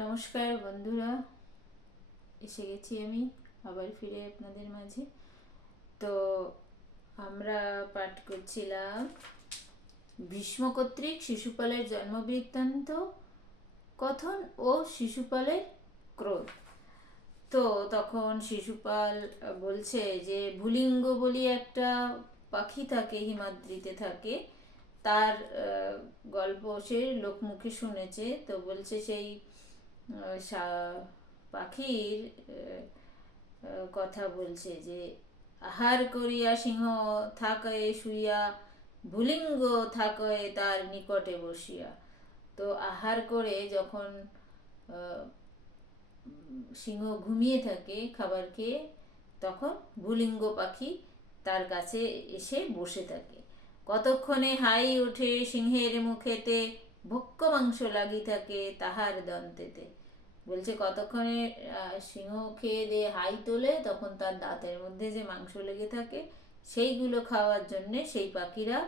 নমস্কার বন্ধুরা, এসে গেছি আমি আবার ফিরে আপনাদের মাঝে। তো আমরা পাঠ করছিলাম ভীষ্ম কর্তৃক শিশুপালের জন্মবৃত্তান্ত কথন ও শিশুপালের ক্রোধ। তো তখন শিশুপাল বলছে যে ভুলিঙ্গ বলি একটা পাখি থাকে, হিমাদ্রিতে থাকে। তার গল্প সে লোকমুখে শুনেছে। তো বলছে সেই পাখির কথা বলছে যে আহার করিয়া সিংহ থাকয়ে শুইয়া, ভুলিঙ্গ থাকয়ে তার নিকটে বসিয়া। তো আহার করে যখন সিংহ ঘুমিয়ে থাকে খাবার খেয়ে, তখন ভুলিঙ্গ পাখি তার কাছে এসে বসে থাকে। কতক্ষণে হাই ওঠে সিংহের মুখেতে, ভক্ষ মাংস লাগি থাকে তাহার দন্তেতে। বলছে কতক্ষণে সিংহ খেয়ে দিয়ে হাই তোলে, তখন তার দাঁতের মধ্যে যে মাংস লেগে থাকে সেইগুলো খাওয়ার জন্যে সেই পাখিরা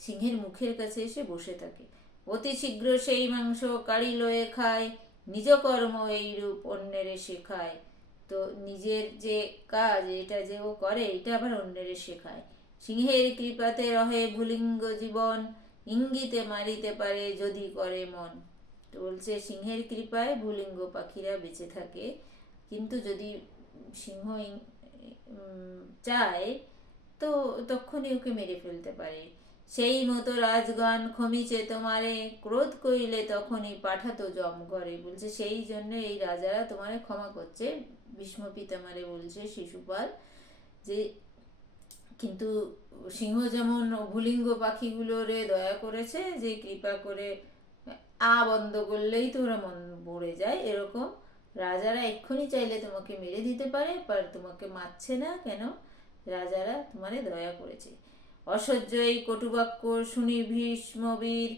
সিংহের মুখের কাছে এসে বসে থাকে। অতি শীঘ্র সেই মাংস কাড়ি লয়ে খায়, নিজ কর্ম এইরূপ অন্যেরে শেখায়। তো নিজের যে কাজ এটা যে ও করে, এটা আবার অন্যেরে শেখায়। সিংহের কৃপাতে রহে ভুলিঙ্গ জীবন, ইঙ্গিতে মারিতে পারে যদি করে মন। তো বলছে সিংহের কৃপায় ভুলিঙ্গ পাখিরা বেঁচে থাকে, কিন্তু যদি সিংহ চায় তো তখনই ওকে মেরে ফেলতে পারে। সেই মতো রাজগণ ক্ষমিছে তোমারে, ক্রোধ করিলে তখনই পাঠাতো জম করে। বলছে সেই জন্য এই রাজারা তোমারে ক্ষমা করছে। ভীষ্ম পিতামারে বলছে শিশুপাল যে কিন্তু সিংহ যেমন ভুলিঙ্গ পাখিগুলোরে দয়া করেছে, যে কৃপা করে বন্ধ করলেই তো ওরা মন ভরে যায়, এরকম রাজারা এক্ষুনি চাইলে তোমাকে মেরে দিতে পারে, पर তোমাকে মারছে না কেন? রাজারা তোমারে দয়া করেছে। অসহ্য এই কটুবাক্য শুনি ভীষ্মবীর,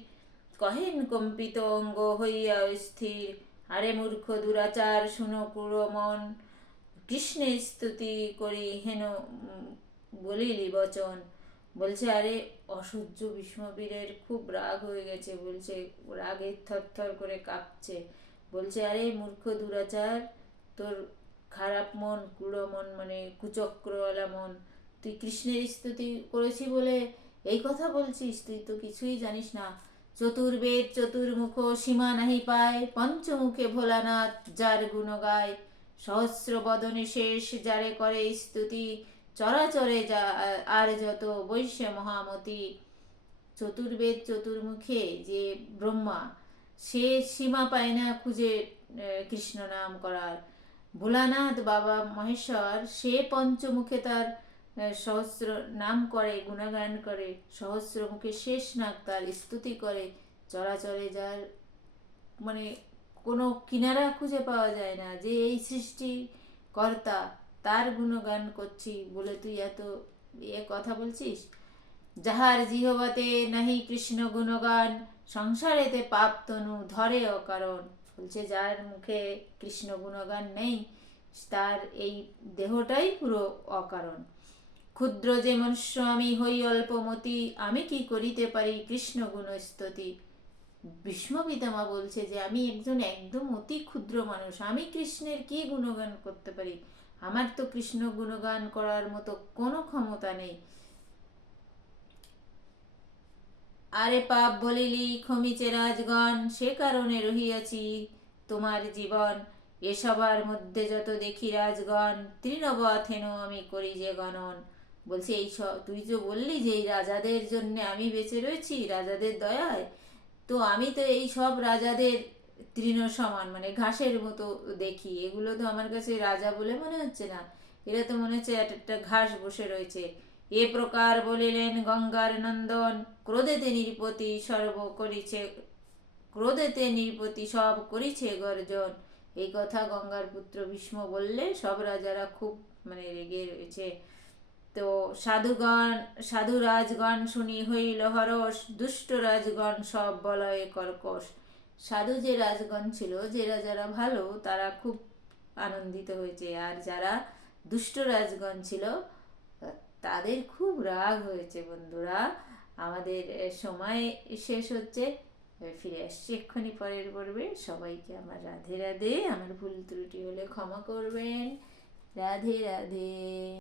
কহেন কম্পিত অঙ্গ হইয়া স্থির। আরে মূর্খ দুরাচার শুনো ক্রূর মন, কৃষ্ণের স্তুতি করি হেন বলিলি বচন। বলছে আরে অসহ্য ভীষ্মবীরের খুব রাগ হয়ে গেছে। বলছে রাগে থরথর করে কাঁপছে। বলছে আরে মূর্খ দুরাচার, তোর খারাপ মন, ক্রূর মন মানে কুচক্রওয়ালা মন, তুই কৃষ্ণের স্তুতি করেছি বলে এই কথা বলছিস? তুই তো কিছুই জানিস না। চতুর্বেদ চতুর্মুখ সীমা নাহি পায়, পঞ্চমুখে ভোলানাথ যার গুণ গায়। সহস্র বদনে শেষ যারে করে স্তুতি, চরাচরে যা আর যত বৈশ্য মহামতি। চতুর্বেদ চতুর্মুখে যে ব্রহ্মা, সে সীমা পায় না খুঁজে কৃষ্ণ নাম করার। ভোলানাথ বাবা মহেশ্বর, সে পঞ্চমুখে তার সহস্র নাম করে, গুণগান করে, সহস্র মুখে শেষ নাগ তার স্তুতি করে। চরাচরে যার মানে কোনো কিনারা খুঁজে পাওয়া যায় না, যে এই সৃষ্টি কর্তা, তার গুণগান করছি বলে তুই এত কথা বলছিস। যাহার জিহবাতে নাহি কৃষ্ণ গুণগান, সংসারেতে পাপ তনু ধরে অকারণ। বলছে যার মুখে কৃষ্ণ গুণগান নেই, তার এই দেহটাই পুরো অকারণ। ক্ষুদ্র যে মনুষ্য আমি হই অল্পমতি, আমি কি করিতে পারি কৃষ্ণ গুণস্তুতি। ভীষ্ম পিতামহ বলছে যে আমি একজন একদম অতি ক্ষুদ্র মানুষ, আমি কৃষ্ণের কি গুণগান করতে পারি? আমার তো কৃষ্ণ গুণগান করার মতো কোনো ক্ষমতা নেই। আরে পাপ বলিলি ক্ষমিছে রাজগণ, সে কারণে রহিয়াছি তোমার জীবন। এসবার মধ্যে যত দেখি রাজগণ, তৃণবৎ হেন আমি করি যে গণন। বলছে এই সব তুই যে বললি যে এই রাজাদের জন্য আমি বেঁচে রয়েছি, রাজাদের দয়ায়, তো আমি তো এই সব রাজাদের তৃণ সমান মানে ঘাসের মতো দেখি। এগুলো তো আমার কাছে রাজা বলে মনে হচ্ছে না, এরা তো মনে হচ্ছে একটা ঘাস বসে রয়েছে। এ প্রকার বলিলেন গঙ্গার নন্দন, ক্রোধেতে নির্পতি সর্ব করিছে, ক্রোধেতে নির্পতি সব করিছে গর্জন। এই কথা গঙ্গার পুত্র ভীষ্ম বললে সব রাজারা খুব মানে রেগে রয়েছে। তো সাধুগণ সাধু রাজগণ শুনি হইল হরস, দুষ্ট রাজগণ সব বলয়ে কর্কশ। সাধু যে রাজগণ ছিল, যে রাজারা ভালো, তারা খুব আনন্দিত হয়েছে, আর যারা দুষ্ট রাজগণ ছিল তাদের খুব রাগ হয়েছে। বন্ধুরা, আমাদের সময় শেষ হচ্ছে, তবে ফিরে আসছি এক্ষুনি পরের পর্বে। সবাইকে আমার রাধে রাধে। আমার ভুল ত্রুটি হলে ক্ষমা করবেন। রাধে রাধে।